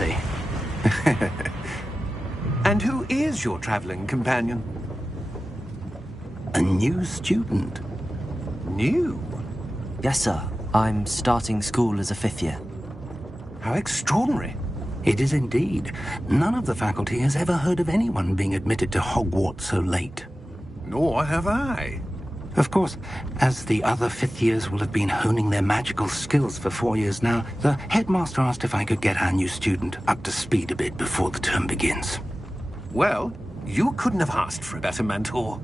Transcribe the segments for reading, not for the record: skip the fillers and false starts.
really. And who is your traveling companion? A new student. New? Yes, sir. I'm starting school as a 5th year. How extraordinary. It is indeed. None of the faculty has ever heard of anyone being admitted to Hogwarts so late. Nor have I. Of course, as the other 5th years will have been honing their magical skills for 4 years now, the headmaster asked if I could get our new student up to speed a bit before the term begins. Well, you couldn't have asked for a better mentor.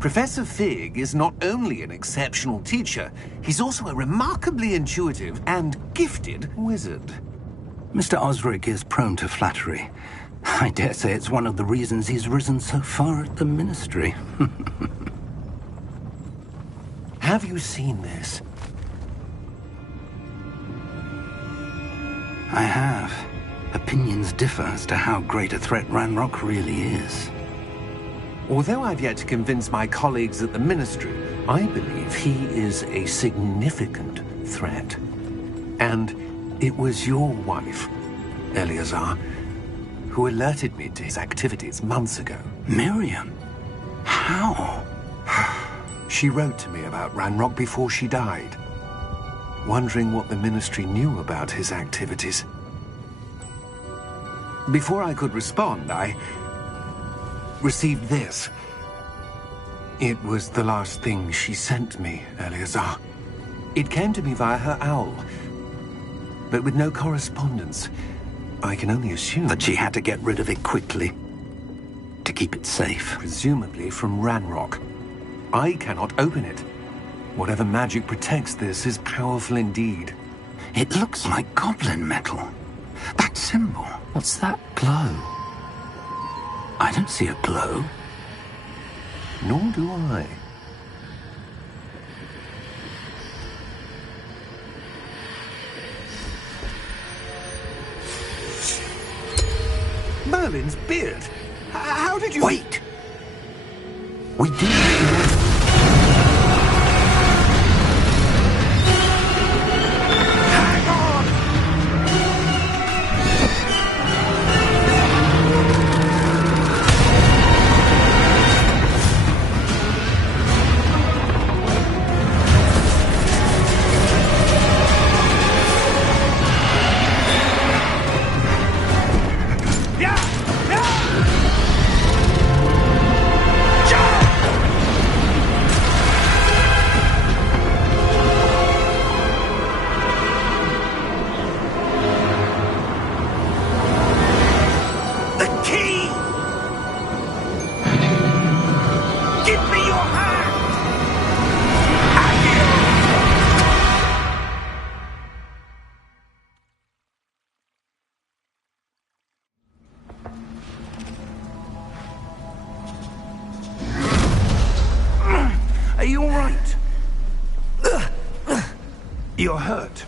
Professor Fig is not only an exceptional teacher, he's also a remarkably intuitive and gifted wizard. Mr. Osric is prone to flattery. I dare say it's one of the reasons he's risen so far at the Ministry. Have you seen this? I have. Opinions differ as to how great a threat Ranrock really is. Although I've yet to convince my colleagues at the Ministry, I believe he is a significant threat. And it was your wife, Eleazar, who alerted me to his activities months ago. Miriam? How? She wrote to me about Ranrock before she died, wondering what the Ministry knew about his activities. Before I could respond, I received this. It was the last thing she sent me, Eleazar. It came to me via her owl, but with no correspondence. I can only assume that she had to get rid of it quickly, to keep it safe. Presumably from Ranrock. I cannot open it. Whatever magic protects this is powerful indeed. It looks like goblin metal. That symbol. What's that glow? I don't see a glow. Nor do I. Merlin's beard. How did you... Wait! We did... Are you all right? You're hurt.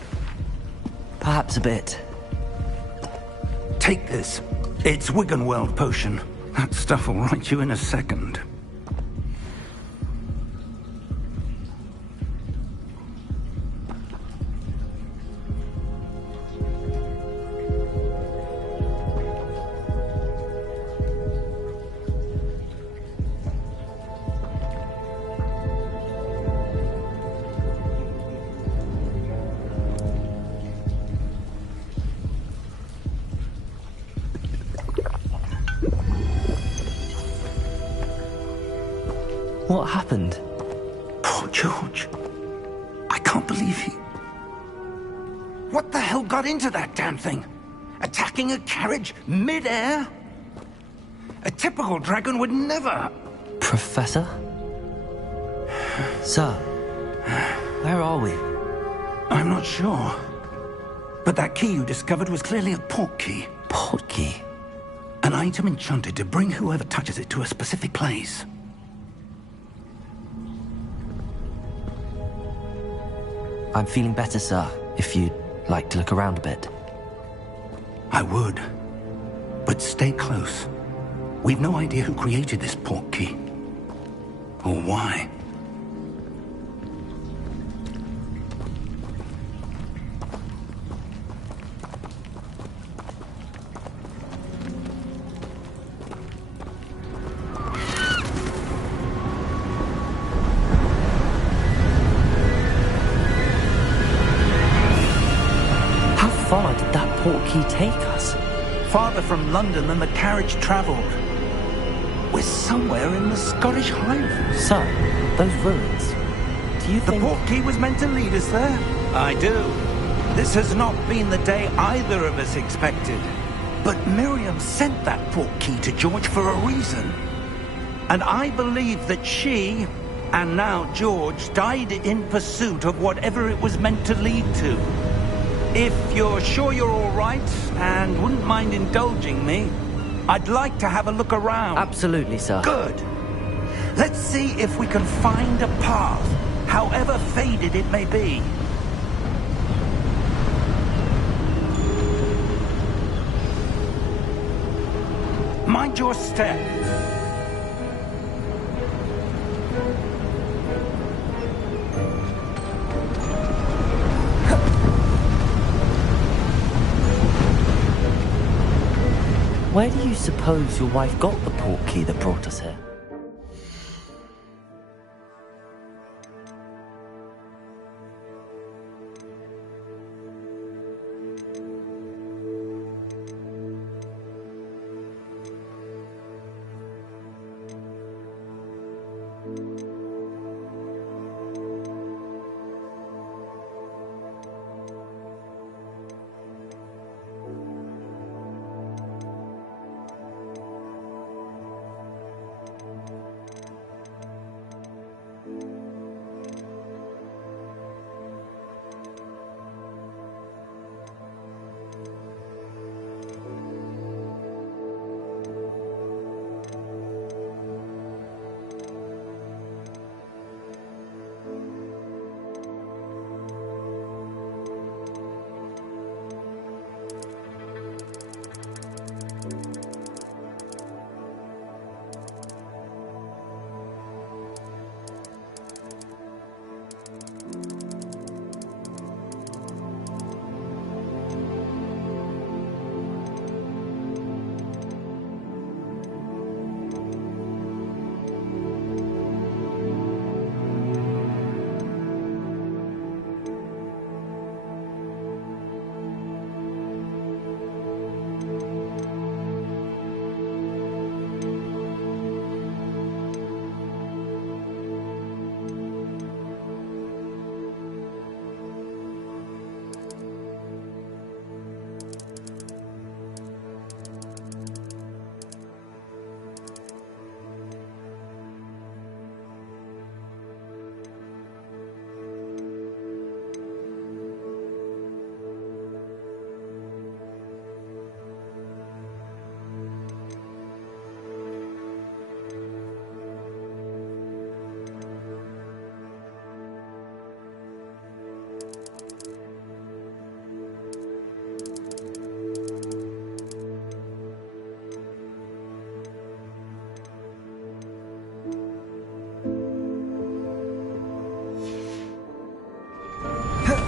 Perhaps a bit. Take this. It's Wiggenweld potion. That stuff will right you in a second. What happened? Poor George. I can't believe he... What the hell got into that damn thing? Attacking a carriage mid-air? A typical dragon would never... Professor? Sir, where are we? I'm not sure. But that key you discovered was clearly a port key. Port key? An item enchanted to bring whoever touches it to a specific place. I'm feeling better, sir, if you'd like to look around a bit. I would. But stay close. We've no idea who created this port key. Or why. he take us? Farther from London than the carriage travelled. We're somewhere in the Scottish Highlands. Sir, those ruins. Do you The think... portkey was meant to lead us there? I do. This has not been the day either of us expected. But Miriam sent that portkey to George for a reason. And I believe that she, and now George, died in pursuit of whatever it was meant to lead to. If you're sure you're all right, and wouldn't mind indulging me, I'd like to have a look around. Absolutely, sir. Good. Let's see if we can find a path, however faded it may be. Mind your step. Where do you suppose your wife got the portkey that brought us here?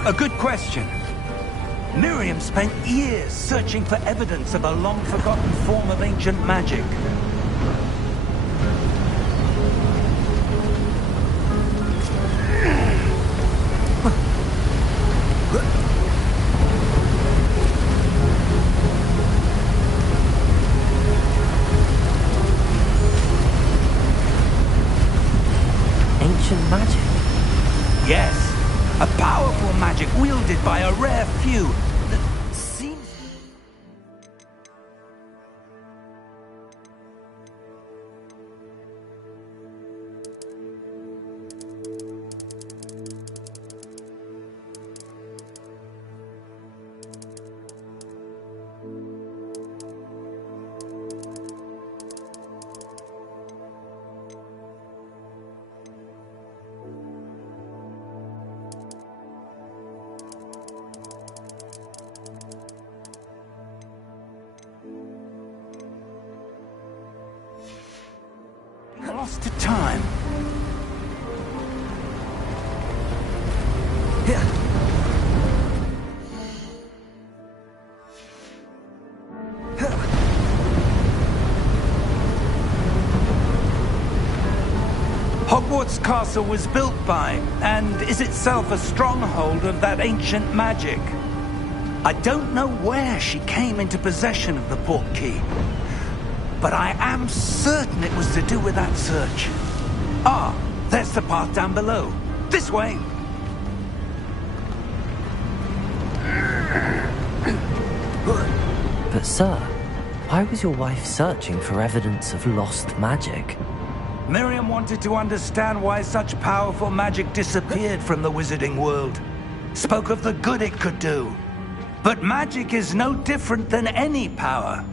A good question. Miriam spent years searching for evidence of a long-forgotten form of ancient magic. Ancient magic? Yes. A powerful magic wielded by a rare few that seems... lost to time. Hogwarts Castle was built by, and is itself a stronghold of that ancient magic. I don't know where she came into possession of the portkey, but I am certain it was to do with that search. Ah, there's the path down below. This way. But sir, why was your wife searching for evidence of lost magic? Miriam wanted to understand why such powerful magic disappeared from the wizarding world. Spoke of the good it could do. But magic is no different than any power.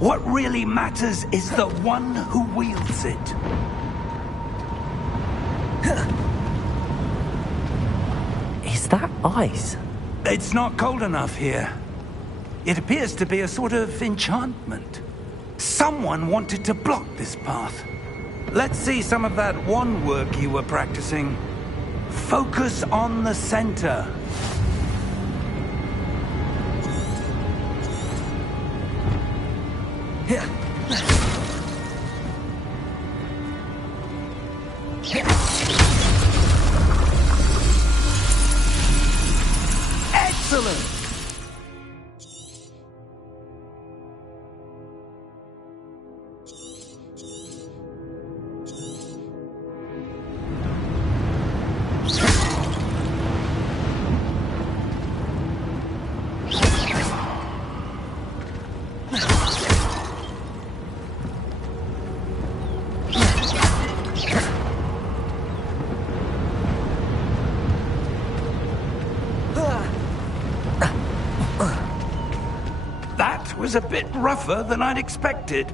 What really matters is the one who wields it. Is that ice? It's not cold enough here. It appears to be a sort of enchantment. Someone wanted to block this path. Let's see some of that wand work you were practicing. Focus on the center. Excellent! That was a bit rougher than I'd expected.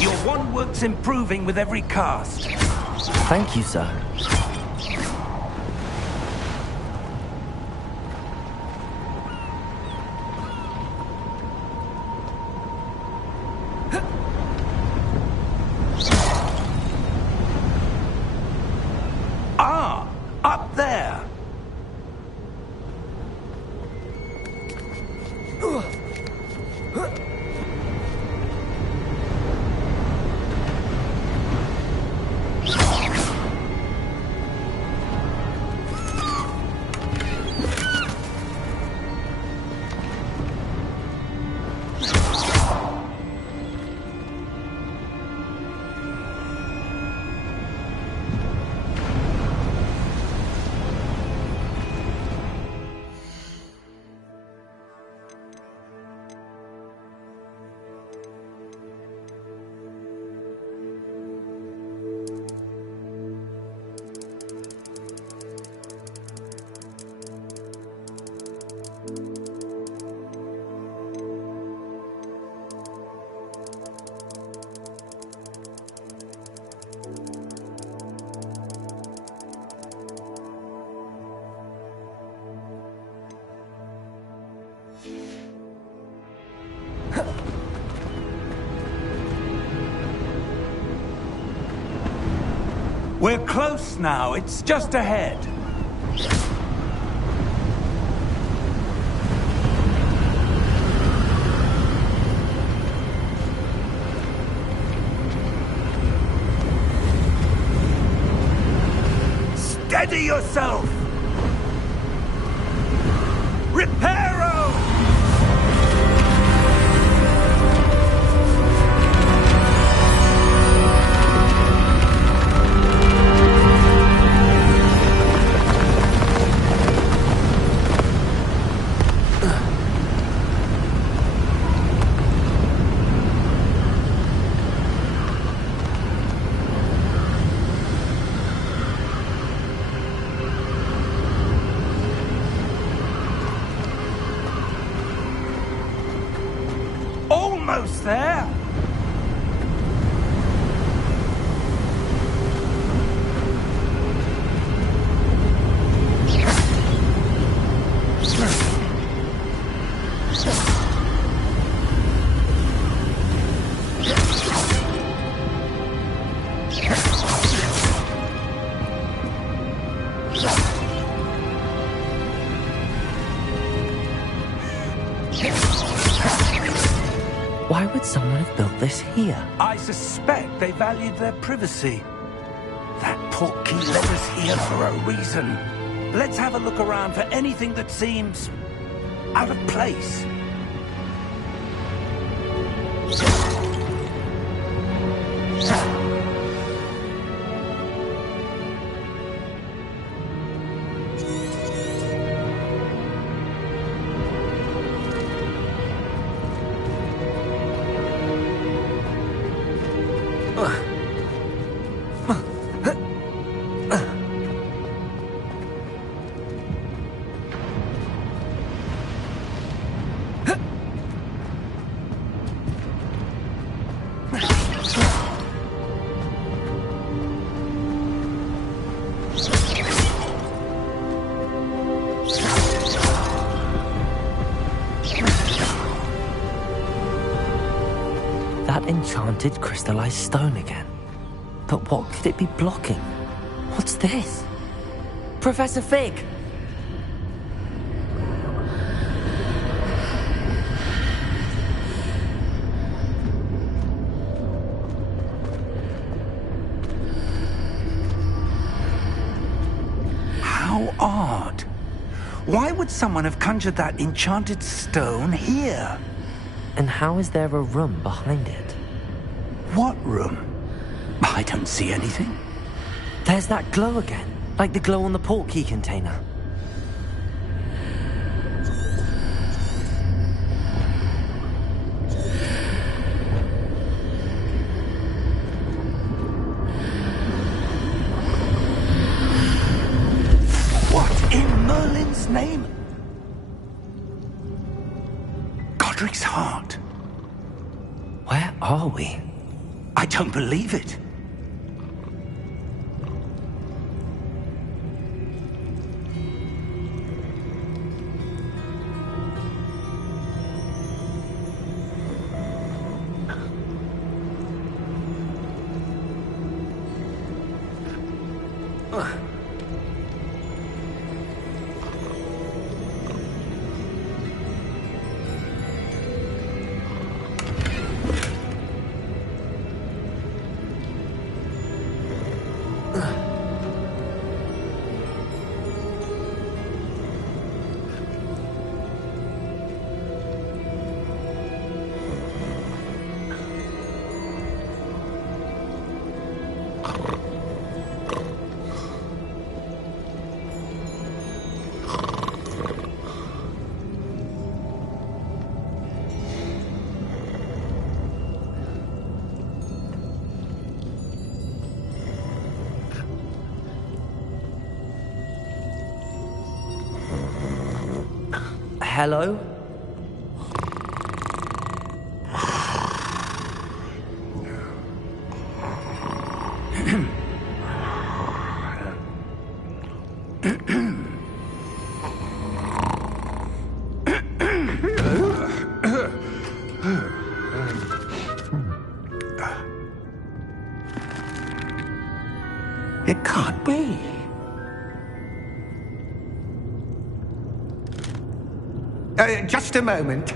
Your wand work's improving with every cast. Thank you, sir. Ah, up there. We're close now. It's just ahead. Steady yourself! Reparo! Almost there. Why would someone have built this here? I suspect they valued their privacy. That portkey led us here for a reason. let's have a look around for anything that seems out of place. That enchanted crystallized stone again. But what could it be blocking? What's this? Professor Fig! How odd. Why would someone have conjured that enchanted stone here? And how is there a room behind it? What room? I don't see anything. There's that glow again, like the glow on the portkey container. What in Merlin's name? Godric's heart. Where are we? I don't believe it. Hello? It can't be. Just a moment.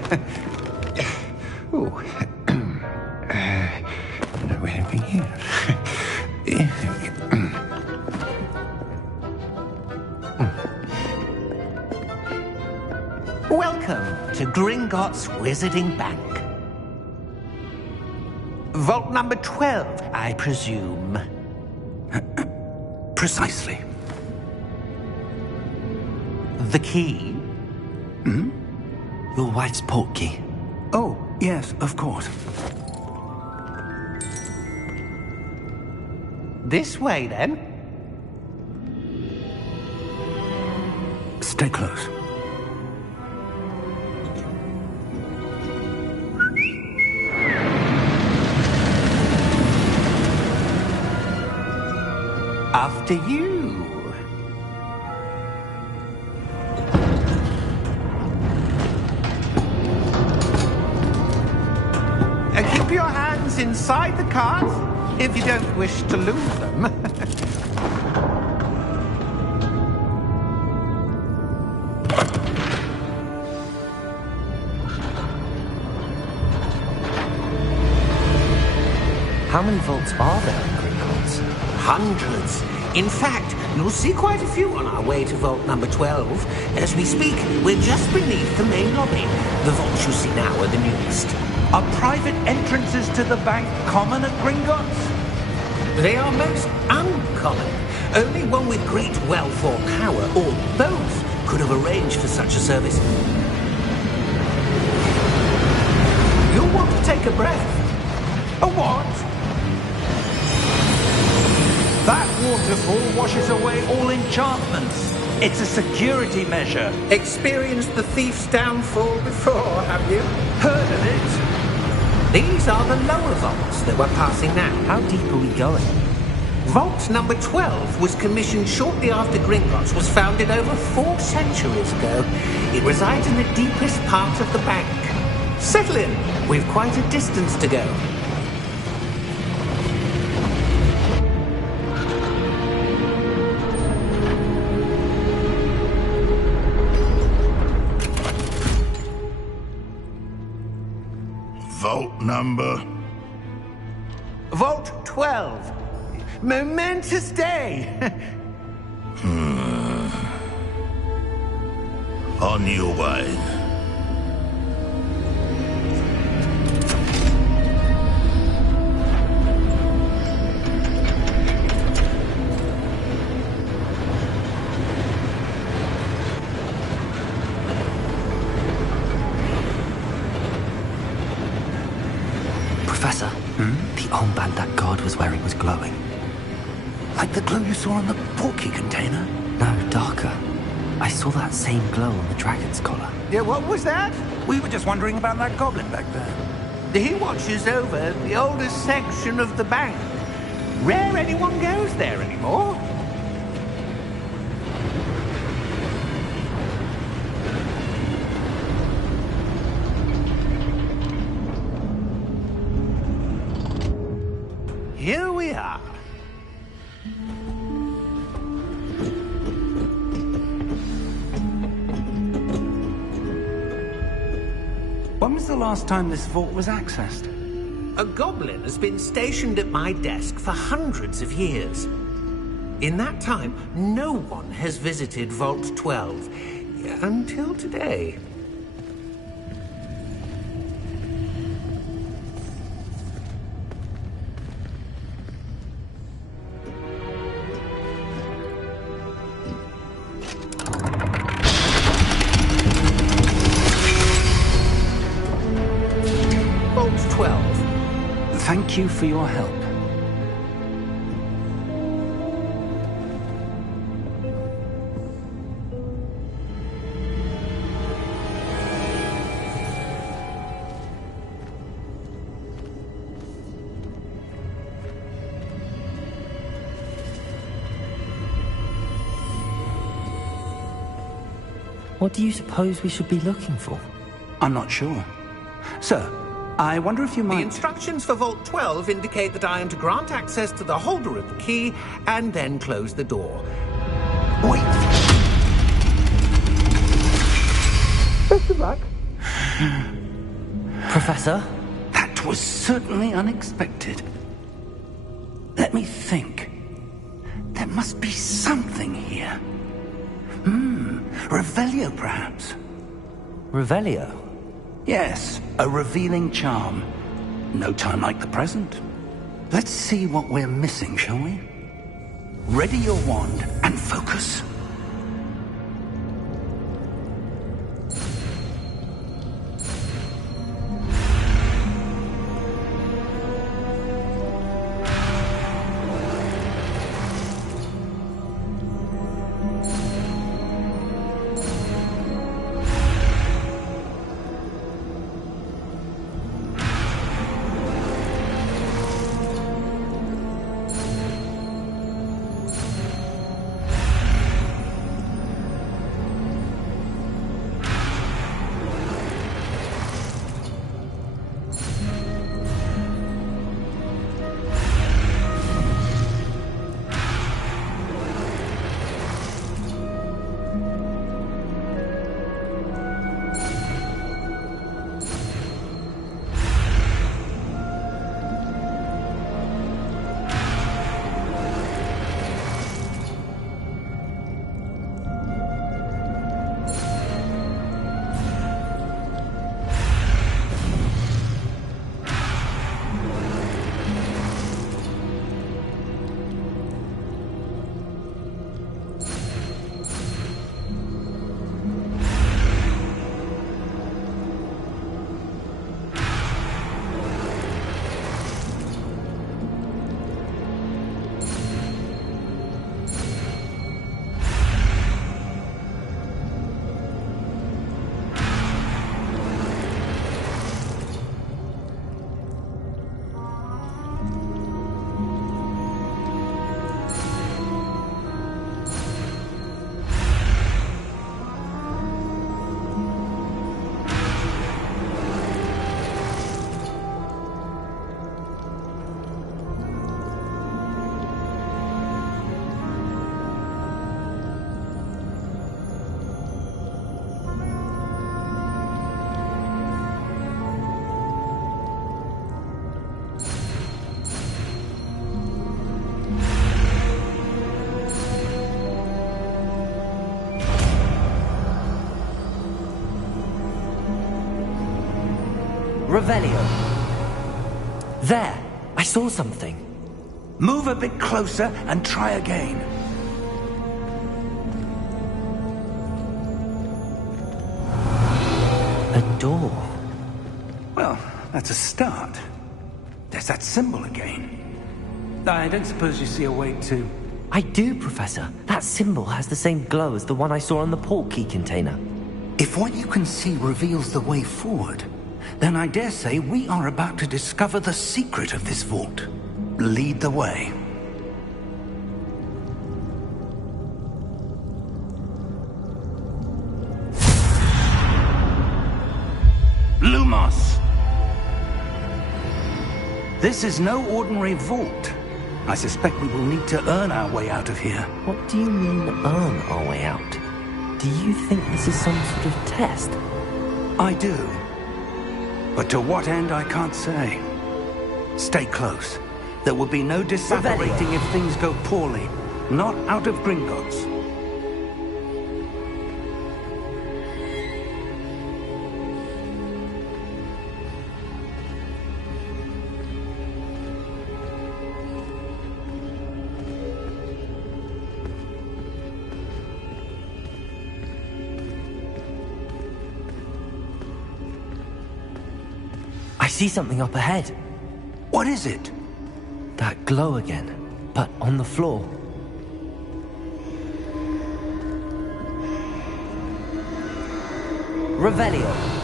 Ooh. Anything here? Welcome to Gringotts Wizarding Bank. Vault number 12, I presume. Precisely. The key? Your wife's portkey. Oh, yes, of course. This way, then. Stay close. After you. Keep your hands inside the cart if you don't wish to lose them. How many vaults are there in Gringotts? Hundreds. In fact, You'll see quite a few on our way to vault number 12. As we speak, we're just beneath the main lobby. The vaults you see now are the newest. Are private entrances to the bank common at Gringotts? They are most uncommon. Only one with great wealth or power, or both, could have arranged for such a service. You'll want to take a breath. A what? That waterfall washes away all enchantments. It's a security measure. Experienced the thief's downfall before, have you? Heard of it? These are the lower vaults that we're passing now. How deep are we going? Vault number 12 was commissioned shortly after Gringotts was founded over 4 centuries ago. It resides in the deepest part of the bank. Settle in. We've quite a distance to go. Vault number? Vault 12. Momentous day. On your way. Professor, the armband that guard was wearing was glowing. Like the glow you saw on the porky container? No, darker. I saw that same glow on the dragon's collar. Yeah, what was that? We were just wondering about that goblin back there. He watches over the oldest section of the bank. Rare anyone goes there anymore. Here we are. When was the last time this vault was accessed? A goblin has been stationed at my desk for hundreds of years. In that time, no one has visited Vault 12 until today. Vault 12. Thank you for your help. What do you suppose we should be looking for? I'm not sure. Sir, I wonder if you The might... instructions for Vault 12 indicate that I am to grant access to the holder of the key and then close the door. Wait! Best of luck. Professor? That was certainly unexpected. Let me think. There must be something here. Revelio, perhaps? Revelio? Yes, a revealing charm. No time like the present. Let's see what we're missing, shall we? Ready your wand and focus. Revelio. There! I saw something. Move a bit closer and try again. A door. Well, that's a start. There's that symbol again. I don't suppose you see a way to... I do, Professor. That symbol has the same glow as the one I saw on the port key container. If what you can see reveals the way forward, then I dare say we are about to discover the secret of this vault. Lead the way. Lumos! This is no ordinary vault. I suspect we will need to earn our way out of here. What do you mean, earn our way out? Do you think this is some sort of test? I do. But to what end, I can't say. Stay close. There will be no disapparating if things go poorly. Not out of Gringotts. I see something up ahead. What is it? That glow again, but on the floor. Revelio.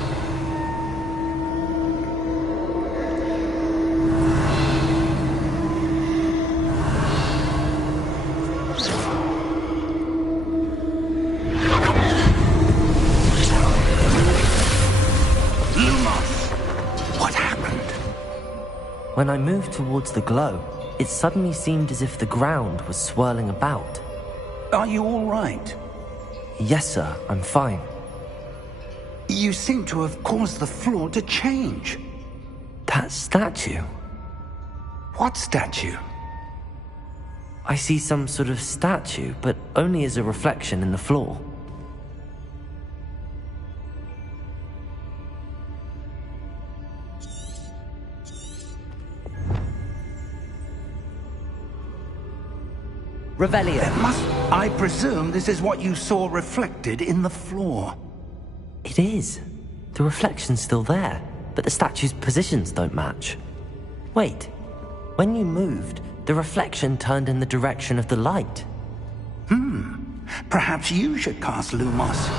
When I moved towards the glow, it suddenly seemed as if the ground was swirling about. Are you all right? Yes, sir, I'm fine. You seem to have caused the floor to change. That statue? What statue? I see some sort of statue, but only as a reflection in the floor. Revelio. I presume this is what you saw reflected in the floor. It is. The reflection's still there, but the statue's positions don't match. Wait. When you moved, the reflection turned in the direction of the light. Perhaps you should cast Lumos.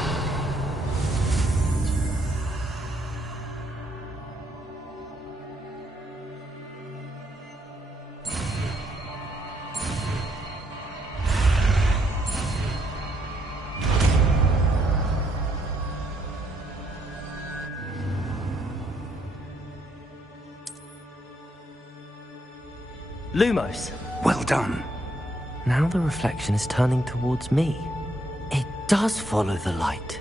Lumos. Well done. Now the reflection is turning towards me. It does follow the light.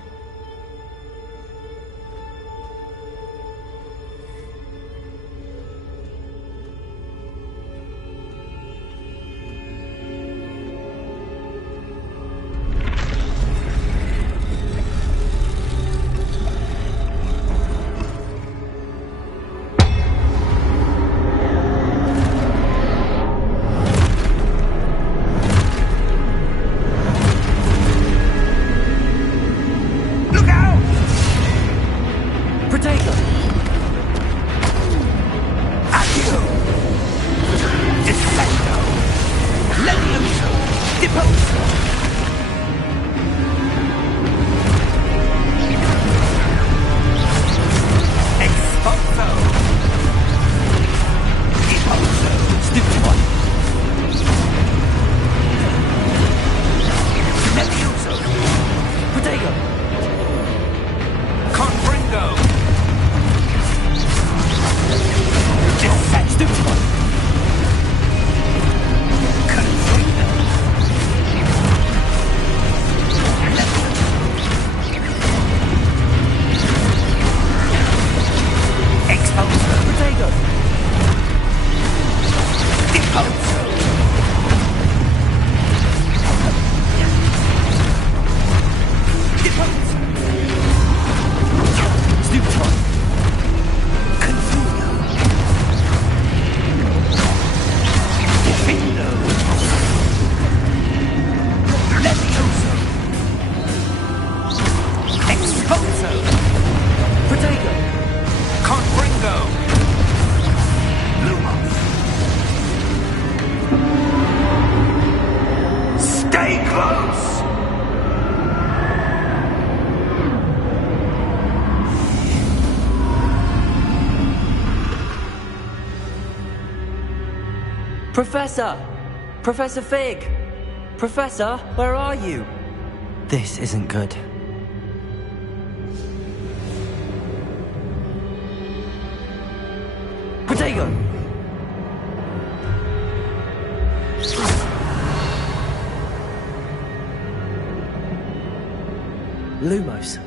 Protego! Confringo! Lumos. Stay close! Professor! Professor Fig! Professor, where are you? This isn't good. Protego! Lumos.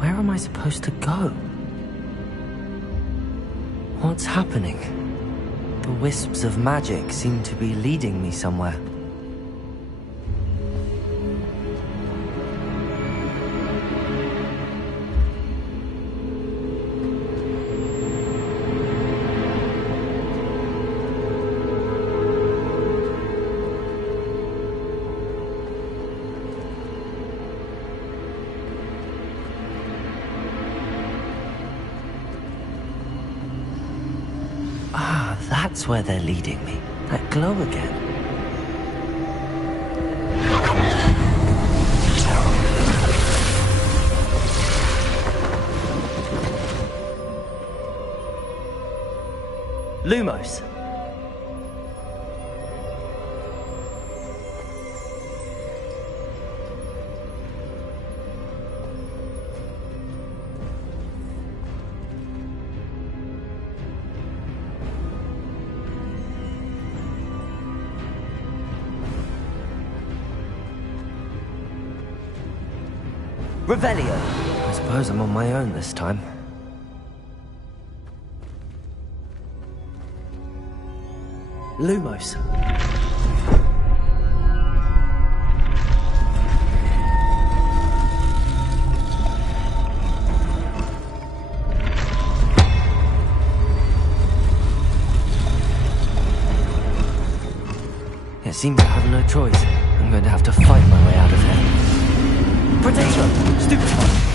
Where am I supposed to go? What's happening? The wisps of magic seem to be leading me somewhere. That's where they're leading me. That glow again. Lumos. Revelio. I suppose I'm on my own this time. Lumos. It seems I have no choice. I'm going to have to fight my way out of here. Potato! Stupefy!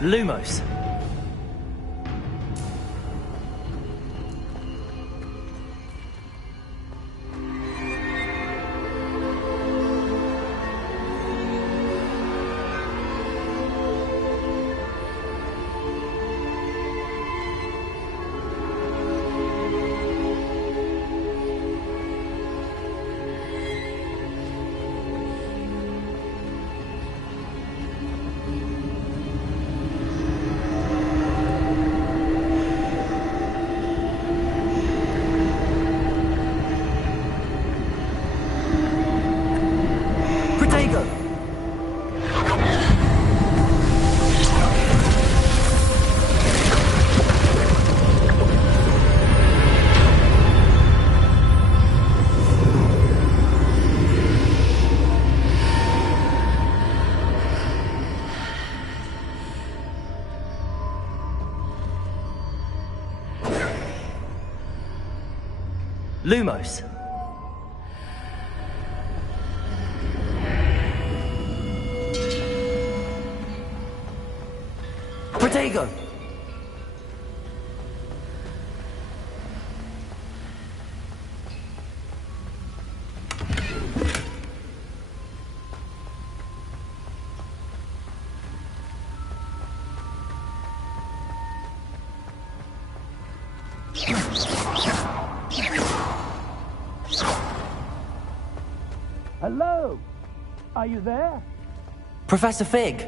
Lumos. Lumos. Protego! Hello? Are you there? Professor Fig!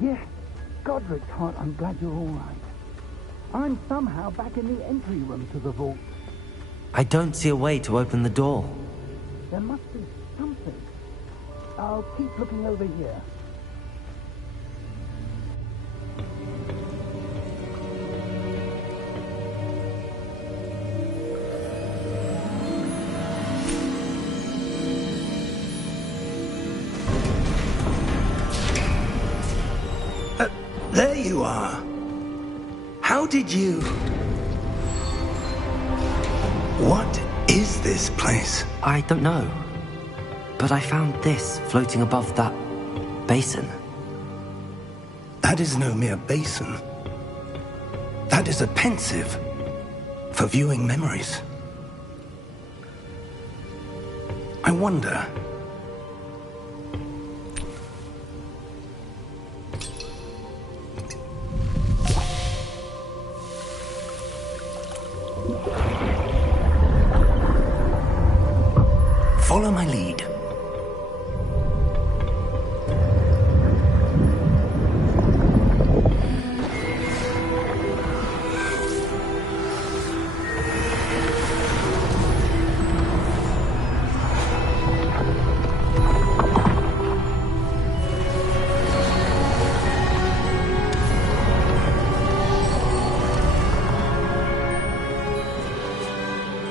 Yeah. Godric Hart, I'm glad you're all right. I'm somehow back in the entry room to the vault. I don't see a way to open the door. There must be something. I'll keep looking over here. There you are. How did you... What is this place? I don't know. But I found this floating above that basin. That is no mere basin. That is a pensive for viewing memories. I wonder... Follow my lead.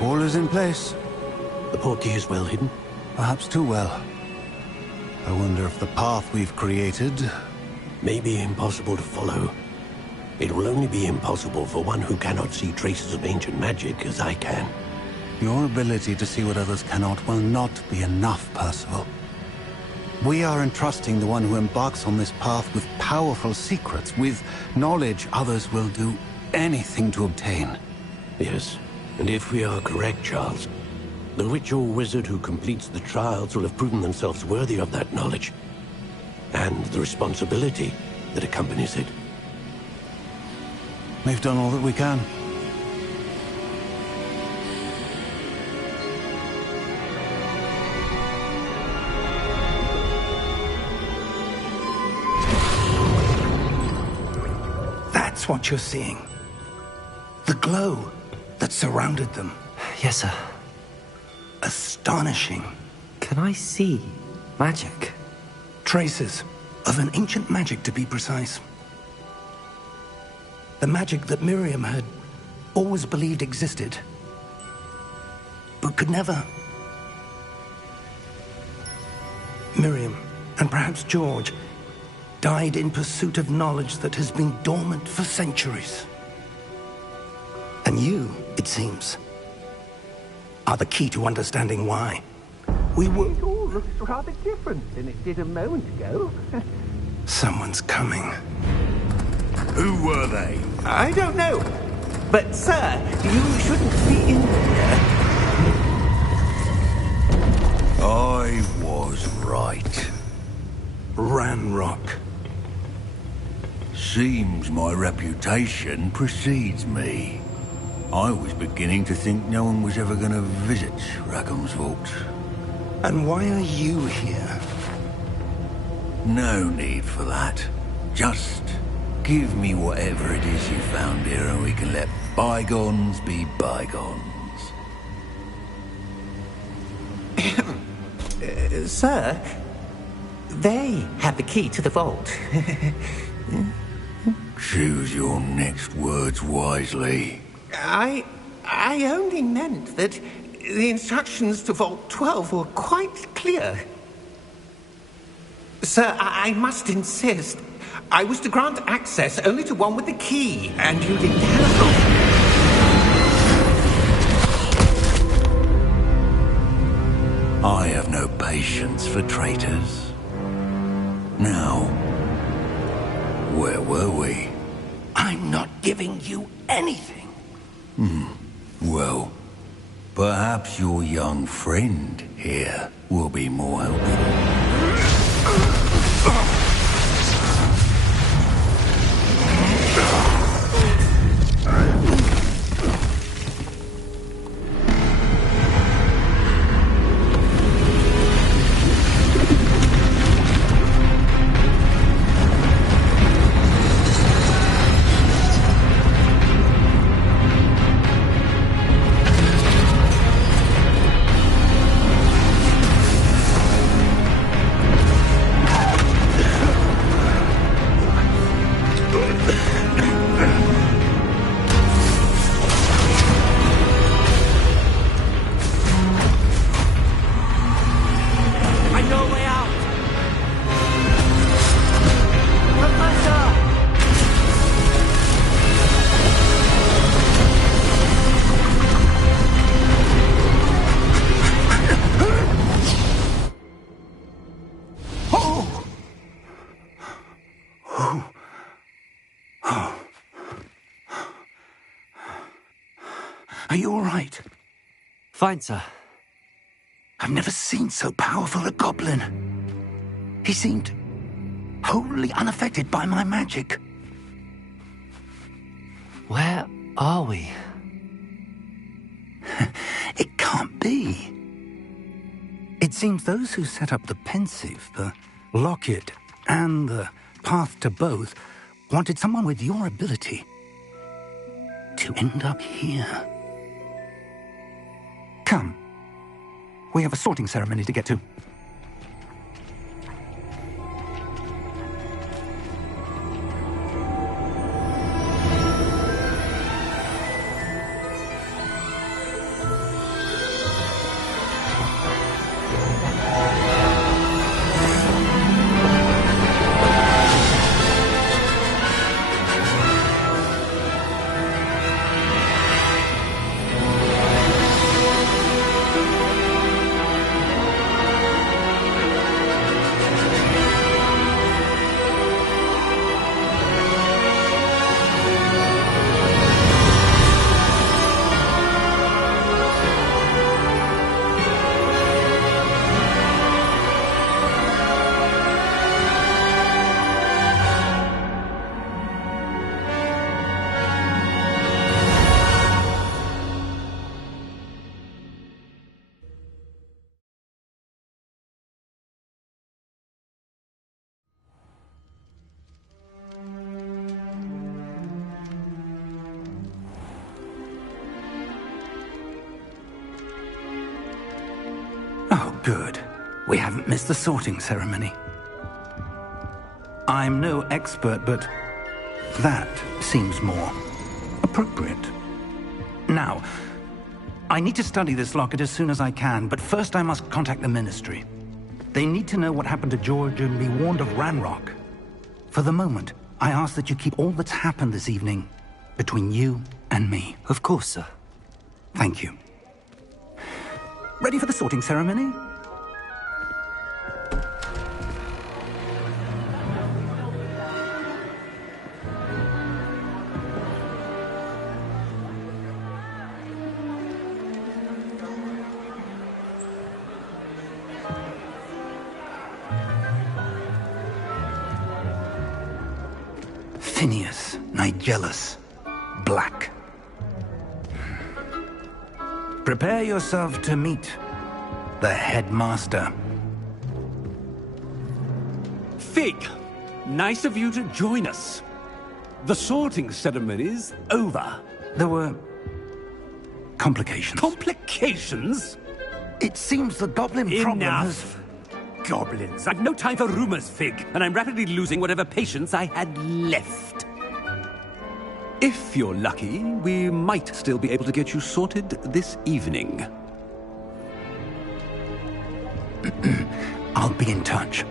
All is in place. The portkey is well hidden. Perhaps too well. I wonder if the path we've created... May be impossible to follow. It will only be impossible for one who cannot see traces of ancient magic as I can. Your ability to see what others cannot will not be enough, Percival. We are entrusting the one who embarks on this path with powerful secrets, with knowledge others will do anything to obtain. Yes, and if we are correct, Charles, the witch or wizard who completes the trials will have proven themselves worthy of that knowledge, and the responsibility that accompanies it. We've done all that we can. That's what you're seeing. The glow that surrounded them. Yes, sir. Astonishing. Can I see magic? Traces of an ancient magic, to be precise. The magic that Miriam had always believed existed, but could never. Miriam, and perhaps George, died in pursuit of knowledge that has been dormant for centuries. And you, it seems, are the key to understanding why. We were... It all looks rather different than it did a moment ago. Someone's coming. Who were they? I don't know. But, sir, you shouldn't be in here. I was right. Ranrock. Seems my reputation precedes me. I was beginning to think no one was ever going to visit Rackham's vault. And why are you here? No need for that. Just give me whatever it is you found here and we can let bygones be bygones. Sir, they have the key to the vault. Choose your next words wisely. I only meant that the instructions to Vault 12 were quite clear. Sir, I must insist. I was to grant access only to one with the key, and you didn't have I have no patience for traitors. Now, where were we? I'm not giving you anything. Well, perhaps your young friend here will be more helpful. Are you all right? Fine, sir. I've never seen so powerful a goblin. He seemed wholly unaffected by my magic. Where are we? It can't be. It seems those who set up the pensive, the locket, and the path to both wanted someone with your ability to end up here. Come. We have a sorting ceremony to get to. Oh, good. We haven't missed the sorting ceremony. I'm no expert, but that seems more appropriate. Now, I need to study this locket as soon as I can, but first I must contact the Ministry. They need to know what happened to George and be warned of Ranrock. For the moment, I ask that you keep all that's happened this evening between you and me. Of course, sir. Thank you. Ready for the sorting ceremony? Phineas, Nigellus, Black. Prepare yourself to meet the headmaster. Fig, nice of you to join us. The sorting ceremony's over. There were complications. Complications? It seems the goblin problem has... Enough. Goblins. I've no time for rumors, Fig, and I'm rapidly losing whatever patience I had left. If you're lucky, we might still be able to get you sorted this evening. I'll be in touch.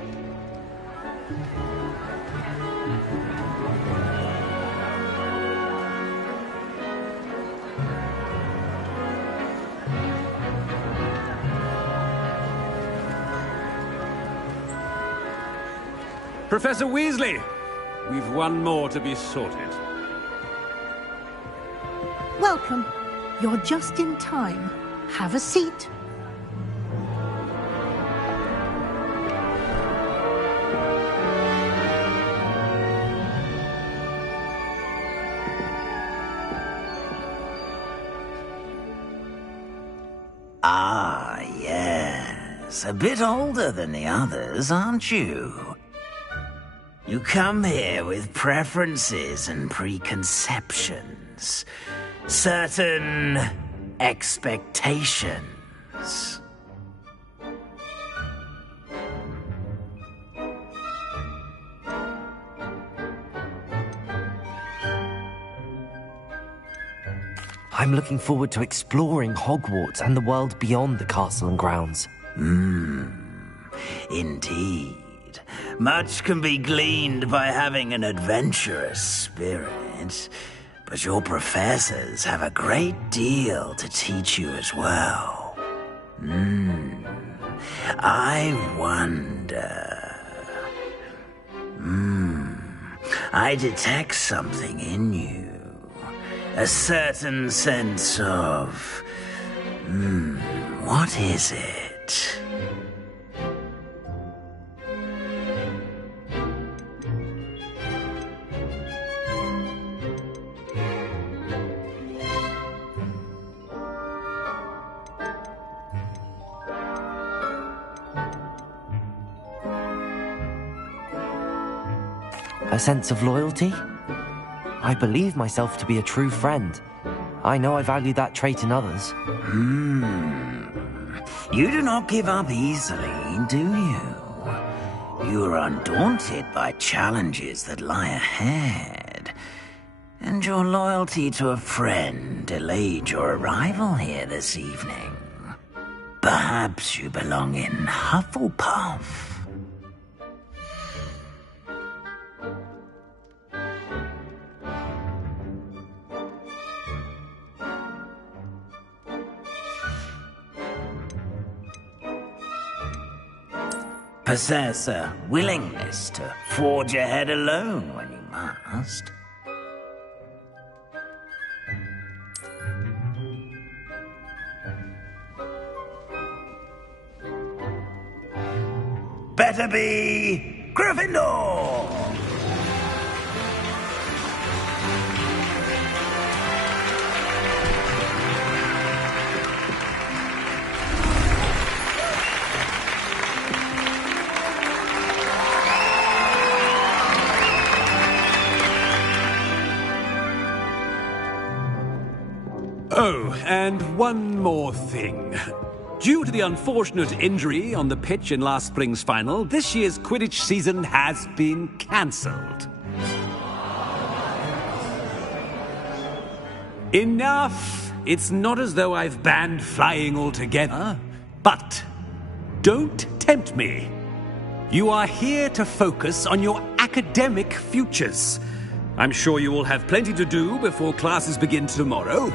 Professor Weasley, we've one more to be sorted. Welcome. You're just in time. Have a seat. Ah, yes. A bit older than the others, aren't you? You come here with preferences and preconceptions. Certain expectations. I'm looking forward to exploring Hogwarts and the world beyond the castle and grounds. Indeed. Much can be gleaned by having an adventurous spirit, but your professors have a great deal to teach you as well. I wonder... I detect something in you. A certain sense of... what is it? A sense of loyalty? I believe myself to be a true friend. I know I value that trait in others. You do not give up easily, do you? You are undaunted by challenges that lie ahead. And your loyalty to a friend delayed your arrival here this evening. Perhaps you belong in Hufflepuff. Possess a willingness to forge ahead alone when you must. Better be Gryffindor! Oh, and one more thing. Due to the unfortunate injury on the pitch in last spring's final, this year's Quidditch season has been cancelled. Enough! It's not as though I've banned flying altogether, but don't tempt me. You are here to focus on your academic futures. I'm sure you will have plenty to do before classes begin tomorrow.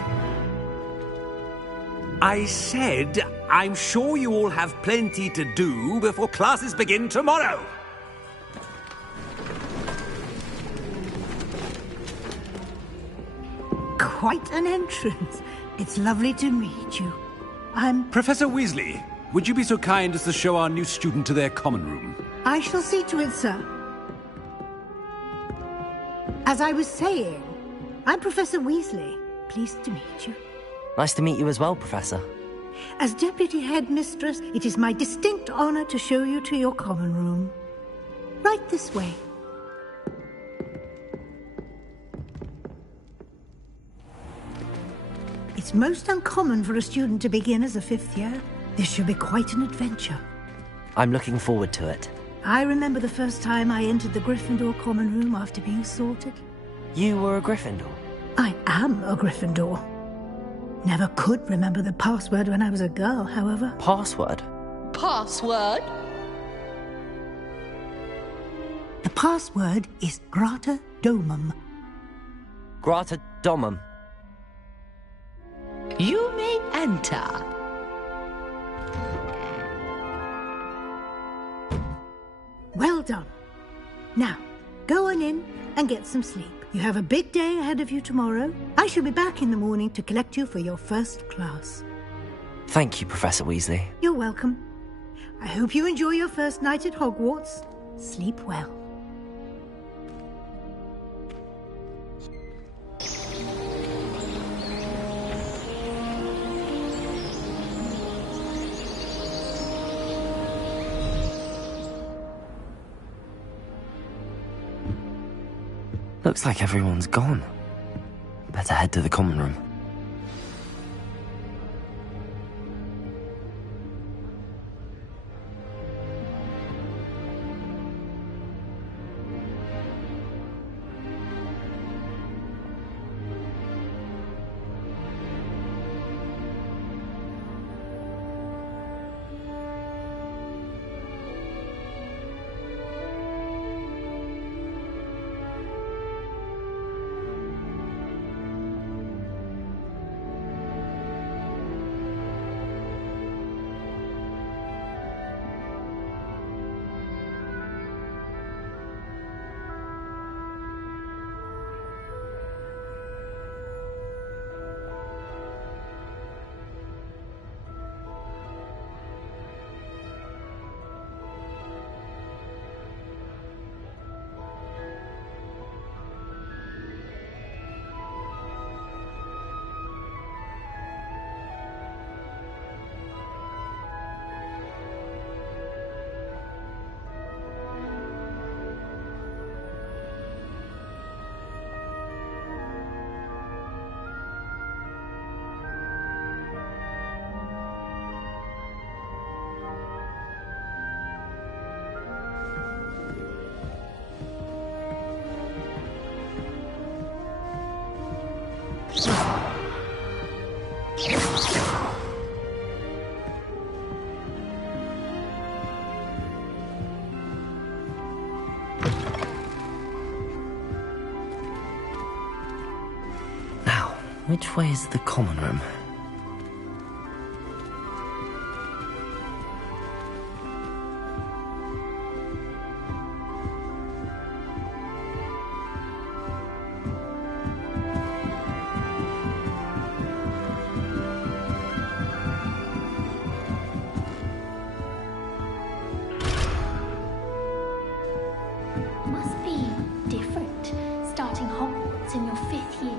I said, I'm sure you all have plenty to do before classes begin tomorrow. Quite an entrance. It's lovely to meet you. I'm... Professor Weasley, would you be so kind as to show our new student to their common room? I shall see to it, sir. As I was saying, I'm Professor Weasley. Pleased to meet you. Nice to meet you as well, Professor. As Deputy Headmistress, it is my distinct honor to show you to your common room. Right this way. It's most uncommon for a student to begin as a fifth year. This should be quite an adventure. I'm looking forward to it. I remember the first time I entered the Gryffindor common room after being sorted. You were a Gryffindor? I am a Gryffindor. Never could remember the password when I was a girl, however. Password? Password? The password is Grata Domum. Grata Domum. You may enter. Well done. Now, go on in and get some sleep. You have a big day ahead of you tomorrow. I shall be back in the morning to collect you for your first class. Thank you, Professor Weasley. You're welcome. I hope you enjoy your first night at Hogwarts. Sleep well. Looks like everyone's gone. Better head to the common room. Now, which way is the common room? Must be different, starting Hogwarts in your 5th year.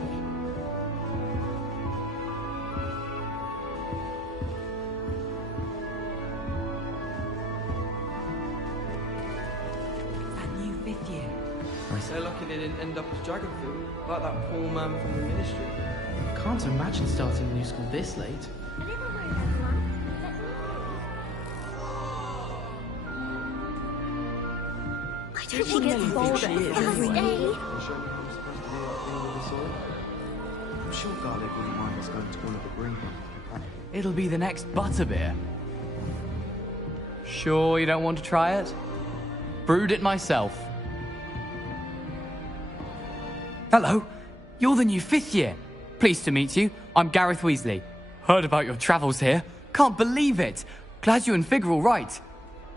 That new 5th year. They're lucky they didn't end up as Dragonfield, like that poor man from the Ministry. Can't imagine starting a new school this late. I don't think it's bored at the first day. I'm sure Garlic wouldn't mind us going to one of the green ones. It'll be the next butterbeer. Sure you don't want to try it? Brewed it myself. Hello, you're the new 5th year. Pleased to meet you. I'm Gareth Weasley. Heard about your travels here. Can't believe it. Glad you and Fig are all right.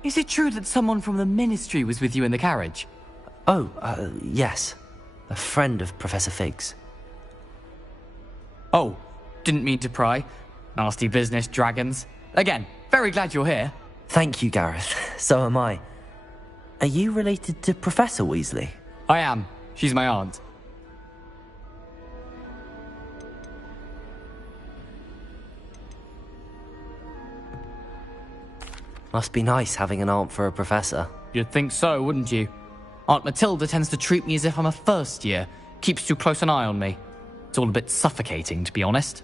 Is it true that someone from the Ministry was with you in the carriage? Oh, yes. A friend of Professor Fig's. Oh, didn't mean to pry. Nasty business, dragons. Again, very glad you're here. Thank you, Gareth. So am I. Are you related to Professor Weasley? I am. She's my aunt. Must be nice having an aunt for a professor. You'd think so, wouldn't you? Aunt Matilda tends to treat me as if I'm a first year. Keeps too close an eye on me. It's all a bit suffocating, to be honest.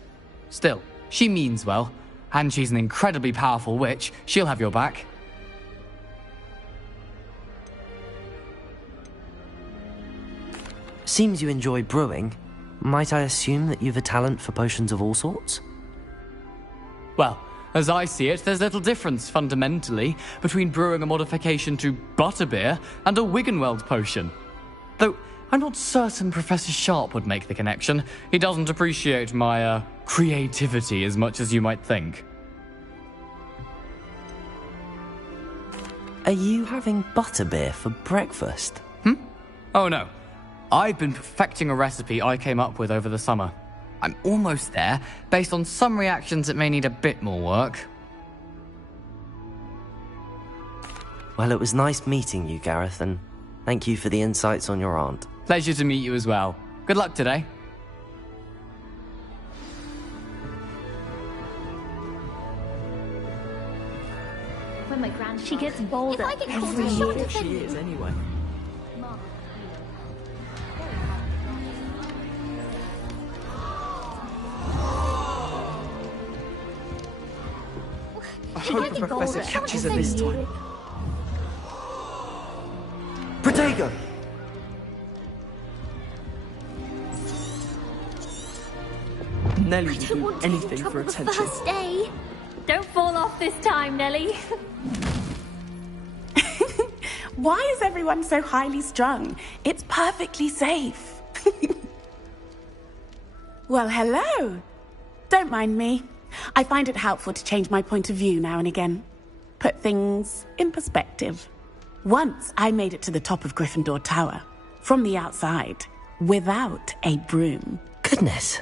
Still, she means well. And she's an incredibly powerful witch. She'll have your back. Seems you enjoy brewing. Might I assume that you've a talent for potions of all sorts? Well, as I see it, there's little difference, fundamentally, between brewing a modification to butterbeer and a Wiggenweld potion. Though, I'm not certain Professor Sharp would make the connection. He doesn't appreciate my, creativity as much as you might think. Are you having butterbeer for breakfast? Oh no. I've been perfecting a recipe I came up with over the summer. I'm almost there, based on some reactions that may need a bit more work. Well, it was nice meeting you, Gareth, and thank you for the insights on your aunt. Pleasure to meet you as well. Good luck today. When my grandfather... She gets bolder every year. year. She is, anyway. I hope the Professor catches her this time. Protego! Nellie would do anything for attention. First day. Don't fall off this time, Nellie. Why is everyone so highly strung? It's perfectly safe. Well, hello. Don't mind me. I find it helpful to change my point of view now and again. Put things in perspective. Once I made it to the top of Gryffindor Tower, from the outside, without a broom. Goodness.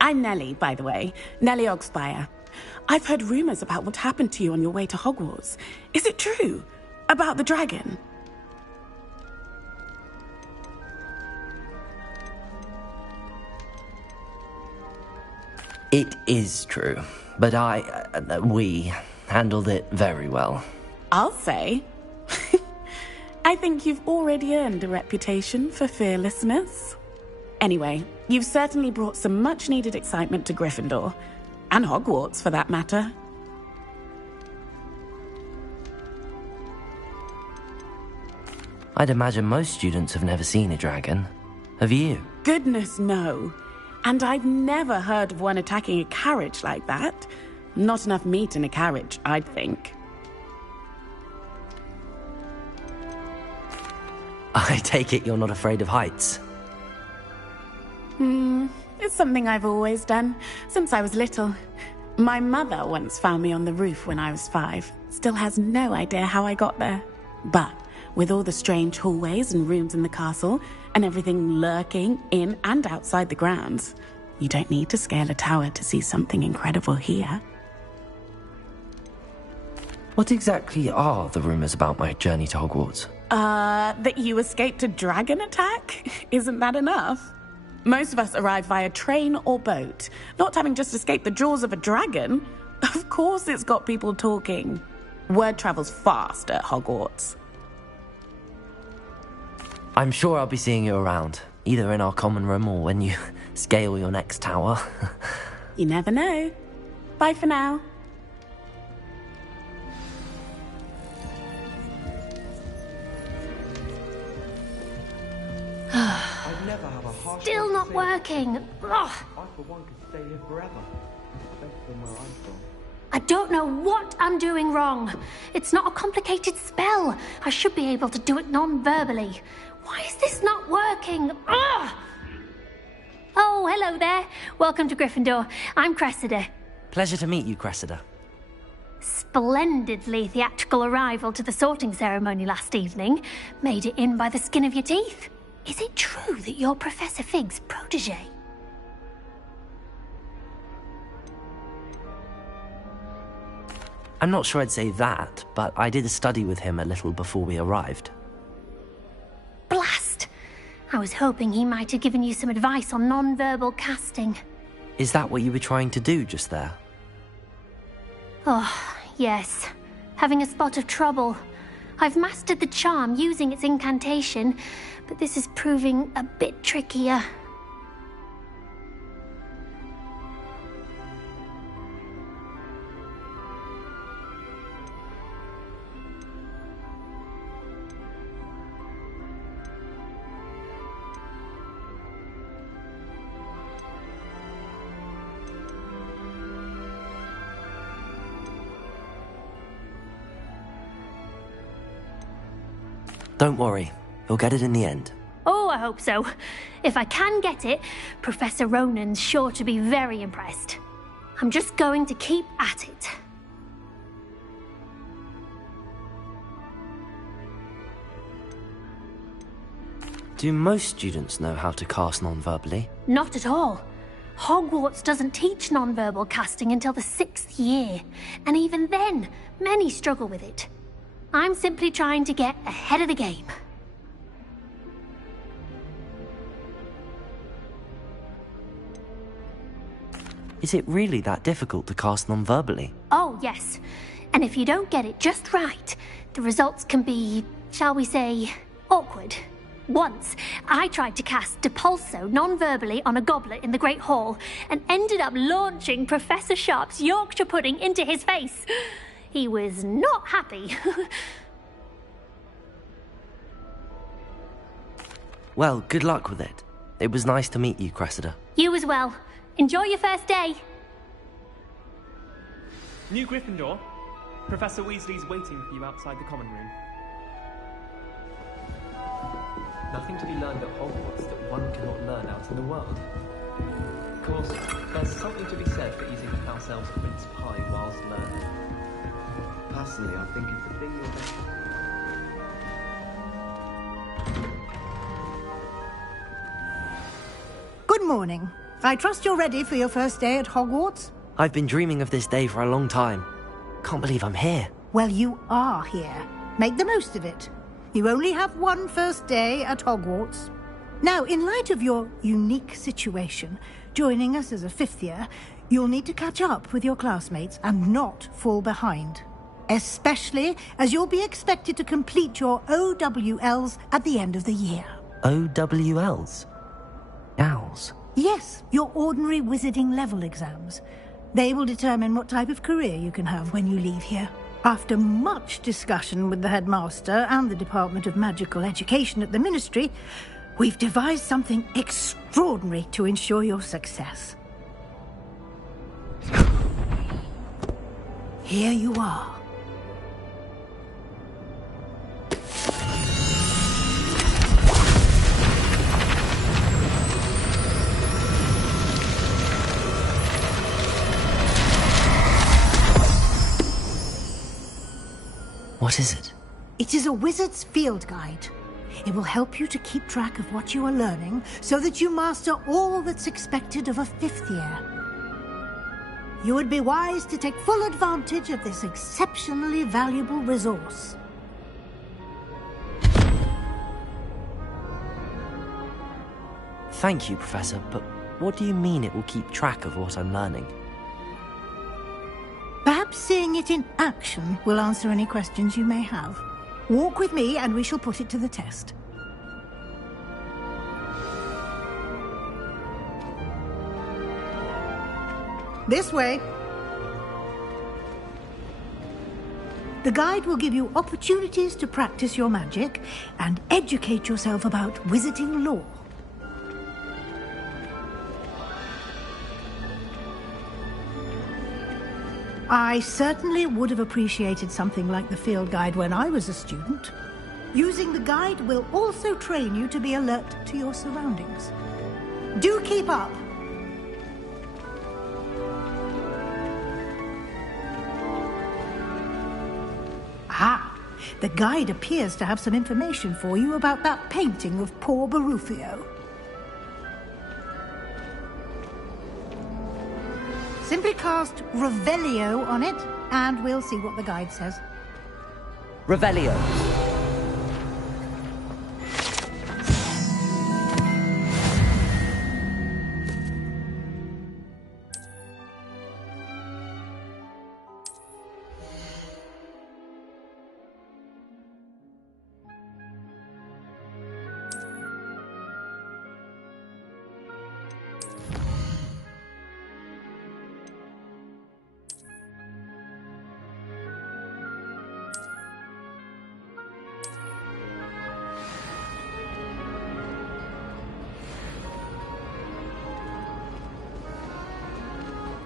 I'm Nellie, by the way. Nellie Ogspire. I've heard rumors about what happened to you on your way to Hogwarts. Is it true? About the dragon? It is true, but we handled it very well. I'll say. I think you've already earned a reputation for fearlessness. Anyway, you've certainly brought some much-needed excitement to Gryffindor. And Hogwarts, for that matter. I'd imagine most students have never seen a dragon. Have you? Goodness, no. And I've never heard of one attacking a carriage like that. Not enough meat in a carriage, I'd think. I take it you're not afraid of heights. It's something I've always done, since I was little. My mother once found me on the roof when I was 5. Still has no idea how I got there. But with all the strange hallways and rooms in the castle, and everything lurking in and outside the grounds, you don't need to scale a tower to see something incredible here. What exactly are the rumors about my journey to Hogwarts? That you escaped a dragon attack? Isn't that enough? Most of us arrive via train or boat, not having just escaped the jaws of a dragon. Of course it's got people talking. Word travels fast at Hogwarts. I'm sure I'll be seeing you around, either in our common room or when you scale your next tower. You never know. Bye for now. I'd never have a harsh Still word to not say. working. Ugh. I, for one, could stay here forever. Better than where I'm from. I don't know what I'm doing wrong. It's not a complicated spell. I should be able to do it non-verbally. Why is this not working? Ugh! Oh, hello there. Welcome to Gryffindor. I'm Cressida. Pleasure to meet you, Cressida. Splendidly theatrical arrival to the sorting ceremony last evening. Made it in by the skin of your teeth. Is it true that you're Professor Fig's protege? I'm not sure I'd say that, but I did study with him a little before we arrived. Blast! I was hoping he might have given you some advice on non-verbal casting. Is that what you were trying to do just there? Oh, yes. Having a spot of trouble. I've mastered the charm using its incantation, but this is proving a bit trickier. Don't worry, you'll get it in the end. Oh, I hope so. If I can get it, Professor Ronan's sure to be very impressed. I'm just going to keep at it. Do most students know how to cast non-verbally? Not at all. Hogwarts doesn't teach non-verbal casting until the 6th year, and even then, many struggle with it. I'm simply trying to get ahead of the game. Is it really that difficult to cast non-verbally? Oh, yes. And if you don't get it just right, the results can be, shall we say, awkward. Once, I tried to cast Depulso non-verbally on a goblet in the Great Hall and ended up launching Professor Sharp's Yorkshire pudding into his face. He was not happy. Well, good luck with it. It was nice to meet you, Cressida. You as well. Enjoy your first day. New Gryffindor. Professor Weasley's waiting for you outside the common room. Nothing to be learned at Hogwarts that one cannot learn out in the world. Of course, there's something to be said for eating house elf's mince pie whilst learning. Personally, I think it's the thing Good morning. I trust you're ready for your first day at Hogwarts? I've been dreaming of this day for a long time. Can't believe I'm here. Well, you are here. Make the most of it. You only have one first day at Hogwarts. Now, in light of your unique situation, joining us as a 5th year, you'll need to catch up with your classmates and not fall behind. Especially as you'll be expected to complete your OWLs at the end of the year. OWLs? Owls? Yes, your ordinary wizarding level exams. They will determine what type of career you can have when you leave here. After much discussion with the headmaster and the Department of Magical Education at the Ministry, we've devised something extraordinary to ensure your success. Here you are. What is it? It is a wizard's field guide. It will help you to keep track of what you are learning so that you master all that's expected of a 5th year. You would be wise to take full advantage of this exceptionally valuable resource. Thank you, Professor, but what do you mean it will keep track of what I'm learning? Perhaps seeing it in action will answer any questions you may have. Walk with me and we shall put it to the test. This way. The guide will give you opportunities to practice your magic and educate yourself about wizarding lore. I certainly would have appreciated something like the field guide when I was a student. Using the guide will also train you to be alert to your surroundings. Do keep up! Ah, the guide appears to have some information for you about that painting of poor Barufio. Simply cast Revelio on it, and we'll see what the guide says. Revelio.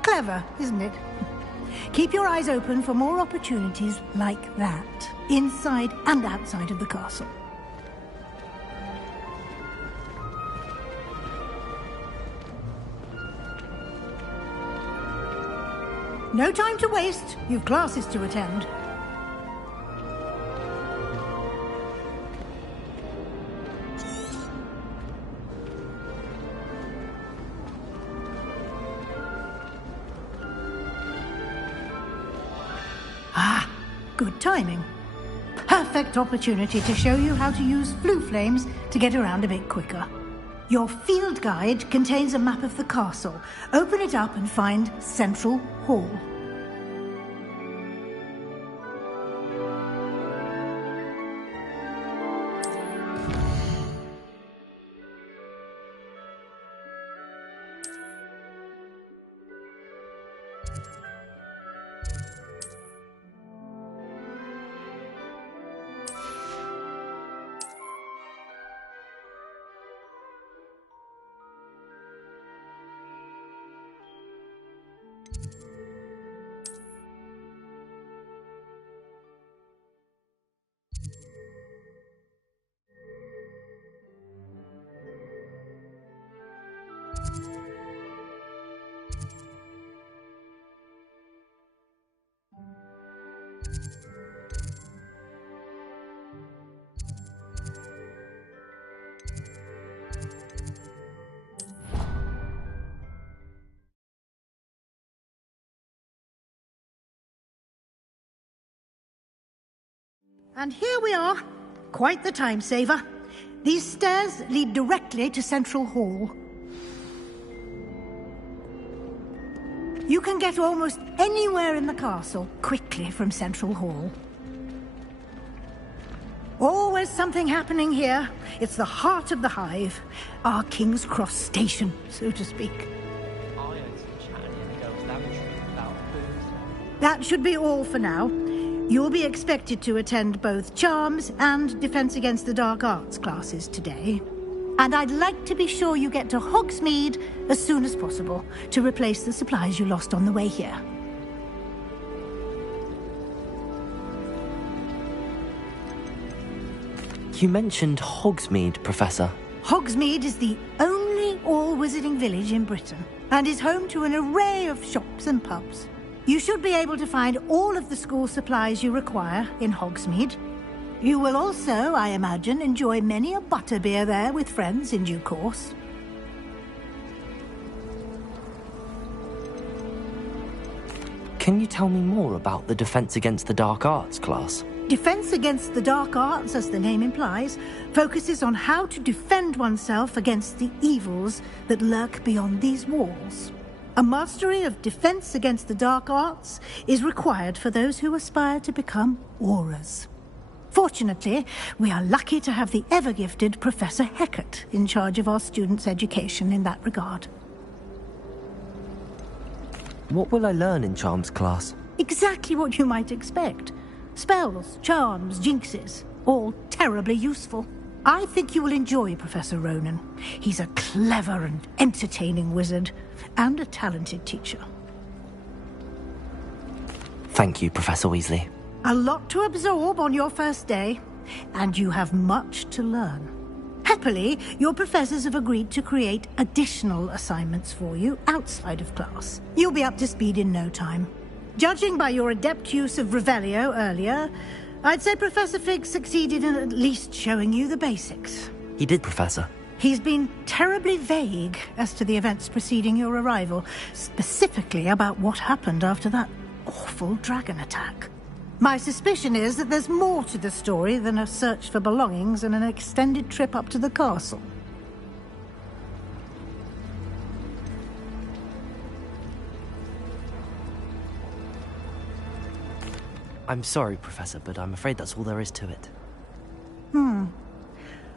Clever, isn't it? Keep your eyes open for more opportunities like that, inside and outside of the castle. No time to waste. You've classes to attend. Good timing. Perfect opportunity to show you how to use flue flames to get around a bit quicker. Your field guide contains a map of the castle. Open it up and find Central Hall. And here we are. Quite the time saver. These stairs lead directly to Central Hall. You can get almost anywhere in the castle quickly from Central Hall. Always something happening here. It's the heart of the hive. Our King's Cross station, so to speak. That should be all for now. You'll be expected to attend both Charms and Defense Against the Dark Arts classes today. And I'd like to be sure you get to Hogsmeade as soon as possible to replace the supplies you lost on the way here. You mentioned Hogsmeade, Professor. Hogsmeade is the only all-wizarding village in Britain and is home to an array of shops and pubs. You should be able to find all of the school supplies you require in Hogsmeade. You will also, I imagine, enjoy many a butterbeer there with friends in due course. Can you tell me more about the Defense Against the Dark Arts class? Defense Against the Dark Arts, as the name implies, focuses on how to defend oneself against the evils that lurk beyond these walls. A mastery of Defense Against the Dark Arts is required for those who aspire to become Aurors. Fortunately, we are lucky to have the ever-gifted Professor Hecat in charge of our students' education in that regard. What will I learn in Charms class? Exactly what you might expect. Spells, charms, jinxes, all terribly useful. I think you will enjoy Professor Ronan. He's a clever and entertaining wizard, and a talented teacher. Thank you, Professor Weasley. A lot to absorb on your first day, and you have much to learn. Happily, your professors have agreed to create additional assignments for you outside of class. You'll be up to speed in no time. Judging by your adept use of Revelio earlier, I'd say Professor Fig succeeded in at least showing you the basics. He did, Professor. He's been terribly vague as to the events preceding your arrival, specifically about what happened after that awful dragon attack. My suspicion is that there's more to the story than a search for belongings and an extended trip up to the castle. I'm sorry, Professor, but I'm afraid that's all there is to it.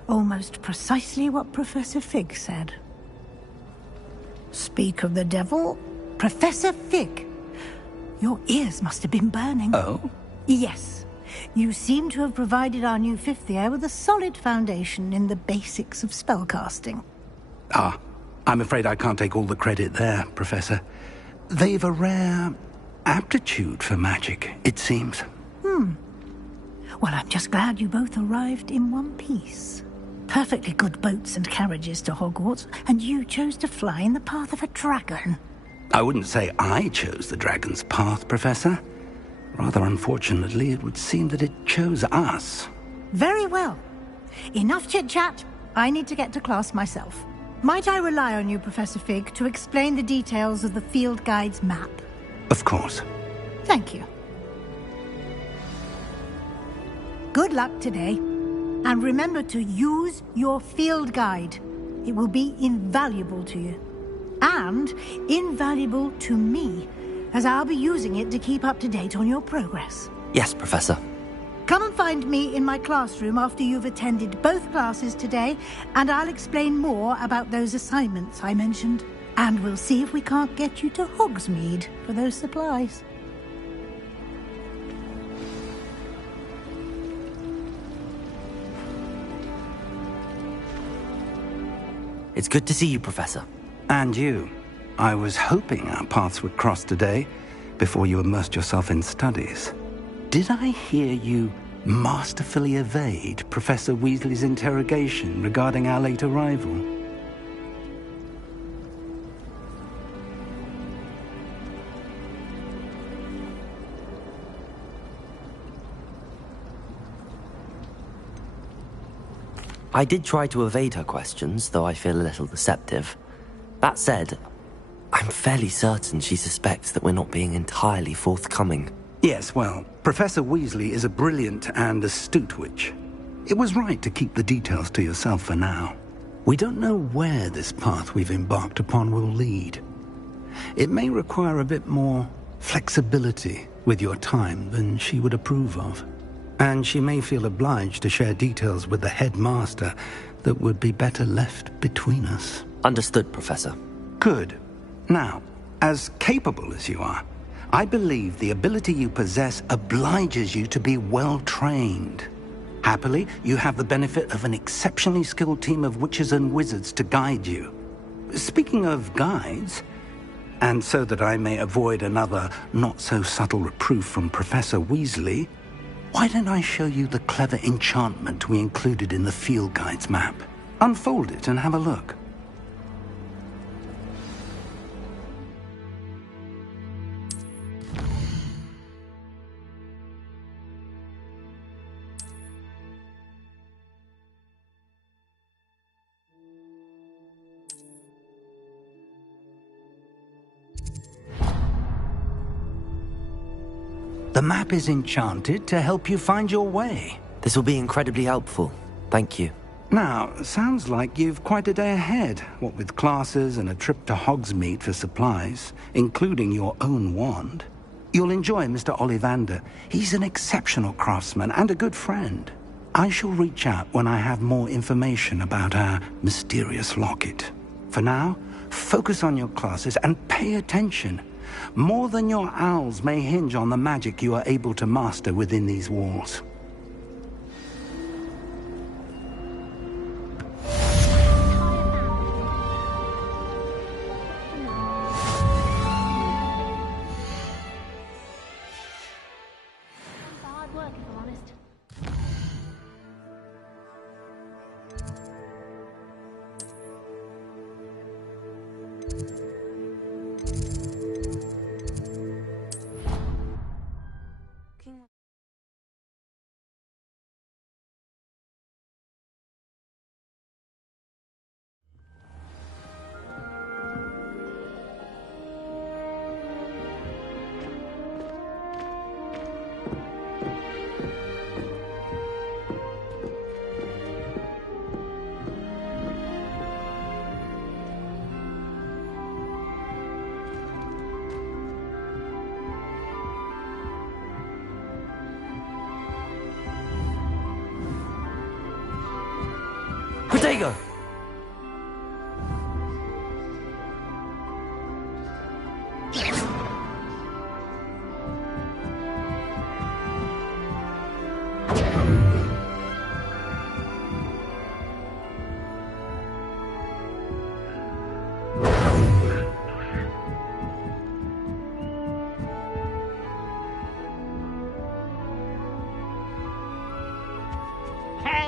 Almost precisely what Professor Fig said. Speak of the devil, Professor Fig. Your ears must have been burning. Oh? Yes. You seem to have provided our new fifth year with a solid foundation in the basics of spellcasting. Ah, I'm afraid I can't take all the credit there, Professor. They've a rare aptitude for magic, it seems. Well, I'm just glad you both arrived in one piece. Perfectly good boats and carriages to Hogwarts, and you chose to fly in the path of a dragon. I wouldn't say I chose the dragon's path, Professor. Rather unfortunately, it would seem that it chose us. Very well. Enough chit-chat. I need to get to class myself. Might I rely on you, Professor Fig, to explain the details of the field guide's map? Of course. Thank you. Good luck today. And remember to use your field guide. It will be invaluable to you. And invaluable to me, as I'll be using it to keep up to date on your progress. Yes, Professor. Come and find me in my classroom after you've attended both classes today, and I'll explain more about those assignments I mentioned. And we'll see if we can't get you to Hogsmeade for those supplies. It's good to see you, Professor. And you. I was hoping our paths would cross today, before you immersed yourself in studies. Did I hear you masterfully evade Professor Weasley's interrogation regarding our late arrival? I did try to evade her questions, though I feel a little deceptive. That said, I'm fairly certain she suspects that we're not being entirely forthcoming. Yes, well, Professor Weasley is a brilliant and astute witch. It was right to keep the details to yourself for now. We don't know where this path we've embarked upon will lead. It may require a bit more flexibility with your time than she would approve of. And she may feel obliged to share details with the headmaster that would be better left between us. Understood, Professor. Good. Now, as capable as you are, I believe the ability you possess obliges you to be well-trained. Happily, you have the benefit of an exceptionally skilled team of witches and wizards to guide you. Speaking of guides, and so that I may avoid another not-so-subtle reproof from Professor Weasley, why don't I show you the clever enchantment we included in the field guide's map? Unfold it and have a look. The map is enchanted to help you find your way. This will be incredibly helpful. Thank you. Now, sounds like you've quite a day ahead, what with classes and a trip to Hogsmeade for supplies, including your own wand. You'll enjoy Mr. Ollivander. He's an exceptional craftsman and a good friend. I shall reach out when I have more information about our mysterious locket. For now, focus on your classes and pay attention. More than your owls may hinge on the magic you are able to master within these walls. Hard work, if I'm honest. Protego!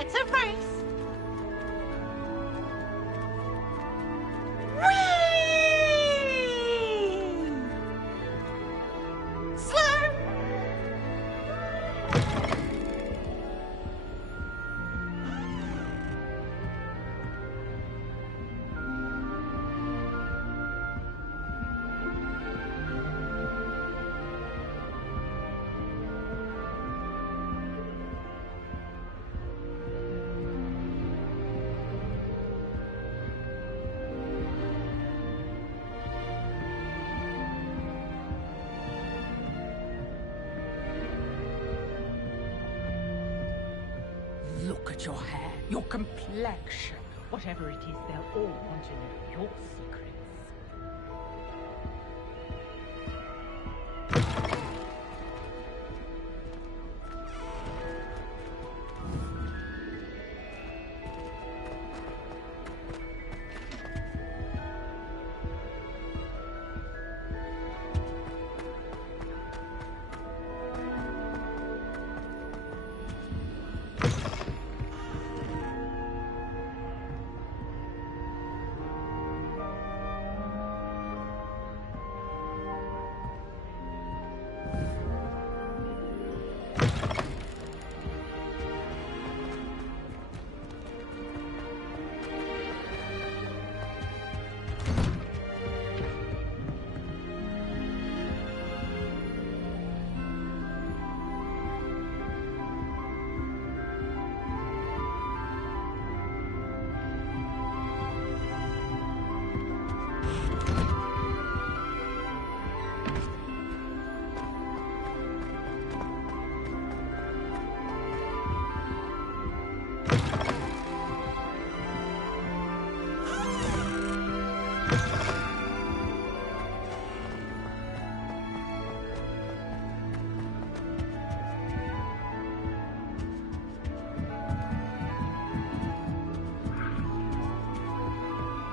It's a race. Look at your hair, your complexion. Whatever it is, they'll all want to know your secrets.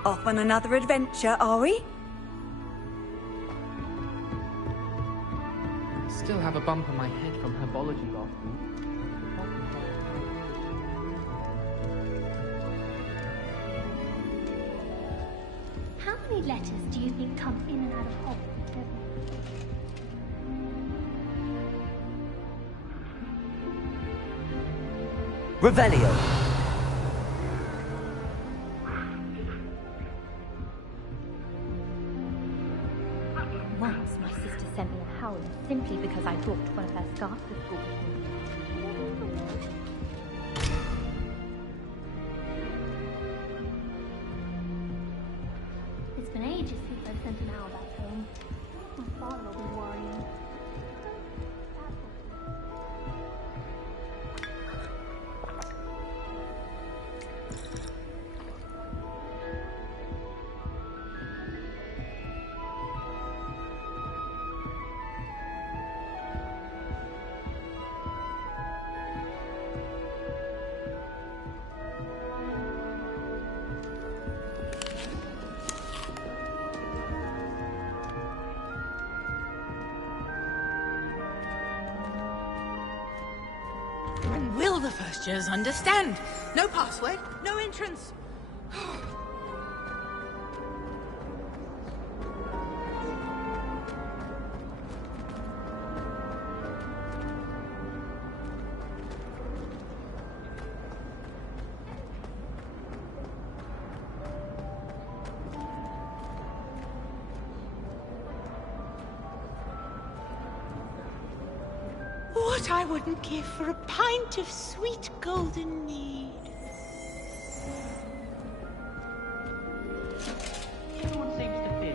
Off on another adventure, are we? Still have a bump on my head from herbology last week. How many letters do you think come in and out of Hogwarts every year? Revelio. Once my sister sent me a howler simply because I brought one of her scarves to school. It's been ages since I sent an owl back home. My father will be worrying. And will the first years understand? No password, no entrance. What I wouldn't give for a pint of sweet golden mead. Everyone seems to be.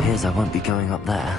Appears I won't be going up there.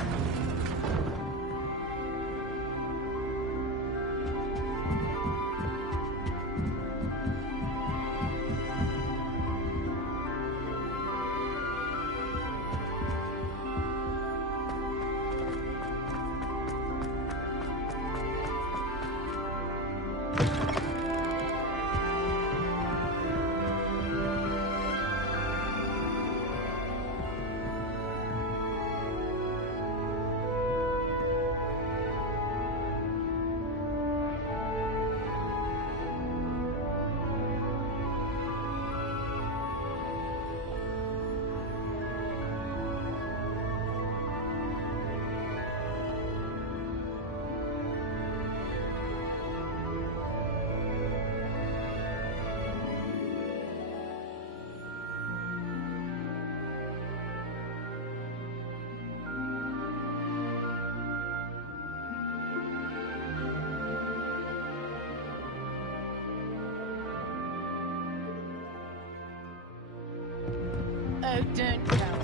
Oh, don't tell